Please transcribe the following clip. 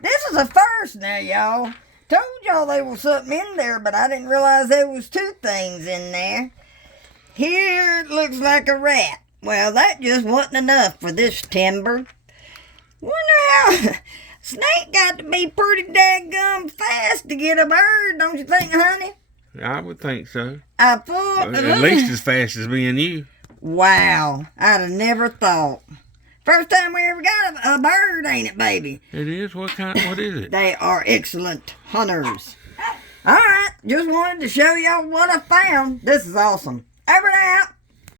This is a first now, y'all. Told y'all there was something in there, but I didn't realize there was two things in there. Here it looks like a rat. Well, that just wasn't enough for this timber. Wonder how snake got to be pretty daggum fast to get a bird, don't you think, honey? I would think so. I pulled At least as fast as me and you. Wow, I'd have never thought. First time we ever got a bird, ain't it, baby? It is? What is it? They are excellent hunters. All right, just wanted to show y'all what I found. This is awesome. Over and out.